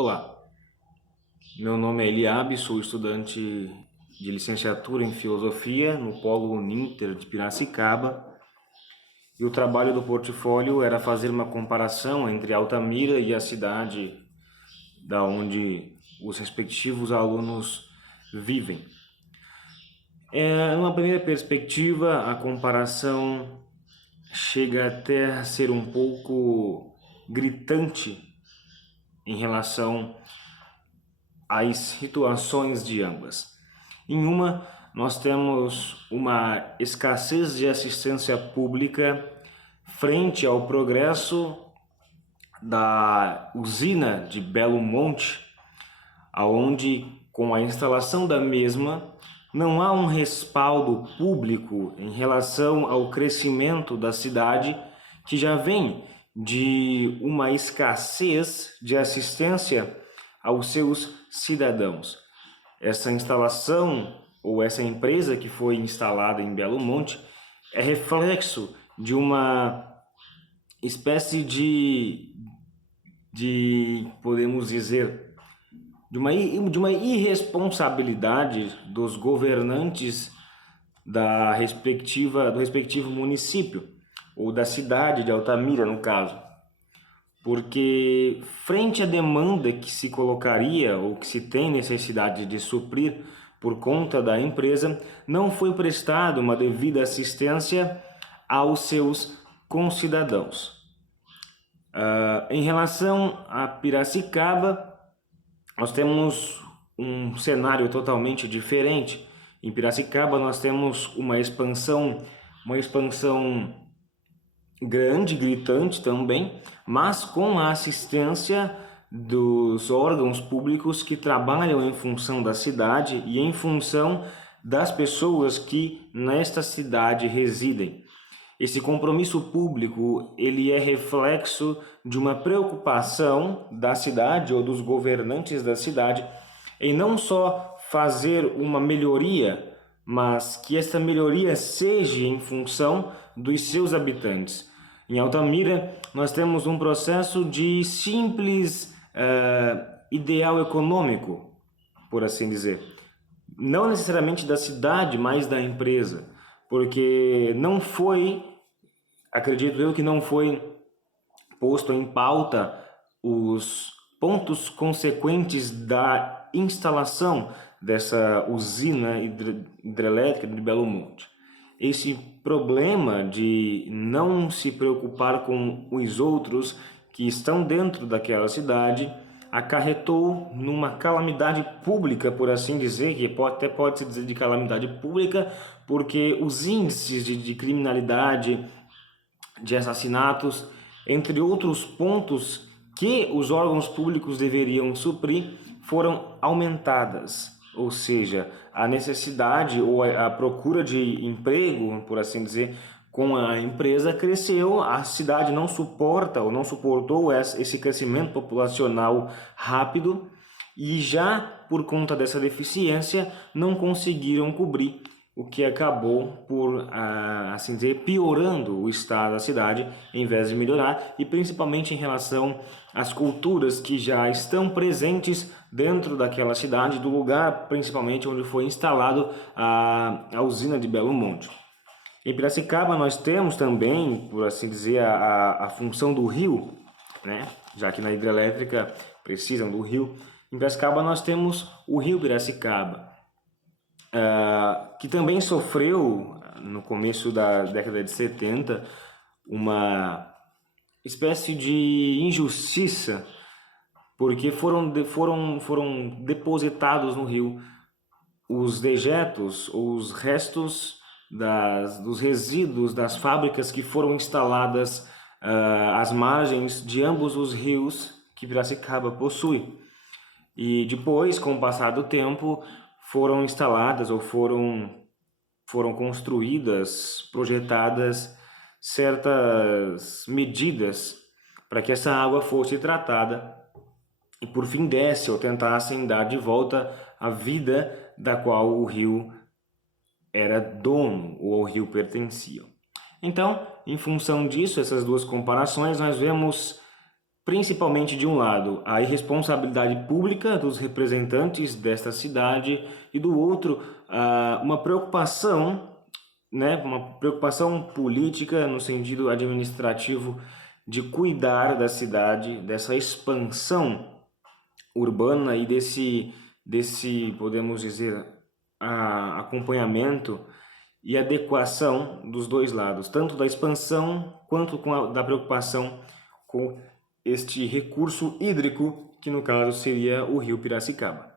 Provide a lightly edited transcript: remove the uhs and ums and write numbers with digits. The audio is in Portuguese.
Olá, meu nome é Eliabe, sou estudante de licenciatura em Filosofia no Polo Uninter de Piracicaba e o trabalho do portfólio era fazer uma comparação entre Altamira e a cidade da onde os respectivos alunos vivem. Numa primeira perspectiva, a comparação chega até a ser um pouco gritante em relação as situações de ambas. Em uma, nós temos uma escassez de assistência pública frente ao progresso da usina de Belo Monte, aonde com a instalação da mesma não há um respaldo público em relação ao crescimento da cidade, que já vem de uma escassez de assistência aos seus cidadãos. Essa instalação ou essa empresa que foi instalada em Belo Monte é reflexo de uma espécie podemos dizer, de uma irresponsabilidade dos governantes do respectivo município, ou da cidade de Altamira, no caso. Porque, frente à demanda que se colocaria, ou que se tem necessidade de suprir por conta da empresa, não foi prestada uma devida assistência aos seus concidadãos. Em relação a Piracicaba, nós temos um cenário totalmente diferente. Em Piracicaba nós temos uma expansão grande, gritante também, mas com a assistência dos órgãos públicos que trabalham em função da cidade e em função das pessoas que nesta cidade residem. Esse compromisso público, ele é reflexo de uma preocupação da cidade ou dos governantes da cidade em não só fazer uma melhoria, mas que essa melhoria seja em função dos seus habitantes. Em Altamira, nós temos um processo de simples ideal econômico, por assim dizer. Não necessariamente da cidade, mas da empresa. Porque não foi, acredito eu que não foi posto em pauta os pontos consequentes da instalação dessa usina hidrelétrica de Belo Monte. Esse problema de não se preocupar com os outros que estão dentro daquela cidade acarretou numa calamidade pública, por assim dizer, que até pode se dizer de calamidade pública, porque os índices de criminalidade, de assassinatos, entre outros pontos que os órgãos públicos deveriam suprir, foram aumentadas. Ou seja, a necessidade ou a procura de emprego, por assim dizer, com a empresa cresceu, a cidade não suporta ou não suportou esse crescimento populacional rápido e já por conta dessa deficiência não conseguiram cobrir, o que acabou por, assim dizer, piorando o estado da cidade em vez de melhorar, e principalmente em relação às culturas que já estão presentes dentro daquela cidade, do lugar principalmente onde foi instalado a usina de Belo Monte. Em Piracicaba nós temos também, por assim dizer, a função do rio, né? Já que na hidrelétrica precisam do rio. Em Piracicaba nós temos o rio Piracicaba, que também sofreu, no começo da década de 70, uma espécie de injustiça, porque foram depositados no rio os dejetos, os restos dos resíduos das fábricas que foram instaladas às margens de ambos os rios que Piracicaba possui. E depois, com o passar do tempo, foram instaladas ou foram construídas, projetadas certas medidas para que essa água fosse tratada e por fim desse ou tentassem dar de volta a vida da qual o rio era dono ou ao rio pertencia. Então, em função disso, essas duas comparações, nós vemos principalmente de um lado, a irresponsabilidade pública dos representantes desta cidade e do outro, uma preocupação, né, uma preocupação política no sentido administrativo de cuidar da cidade, dessa expansão urbana e desse podemos dizer, acompanhamento e adequação dos dois lados, tanto da expansão quanto da preocupação com este recurso hídrico, que no caso seria o rio Piracicaba.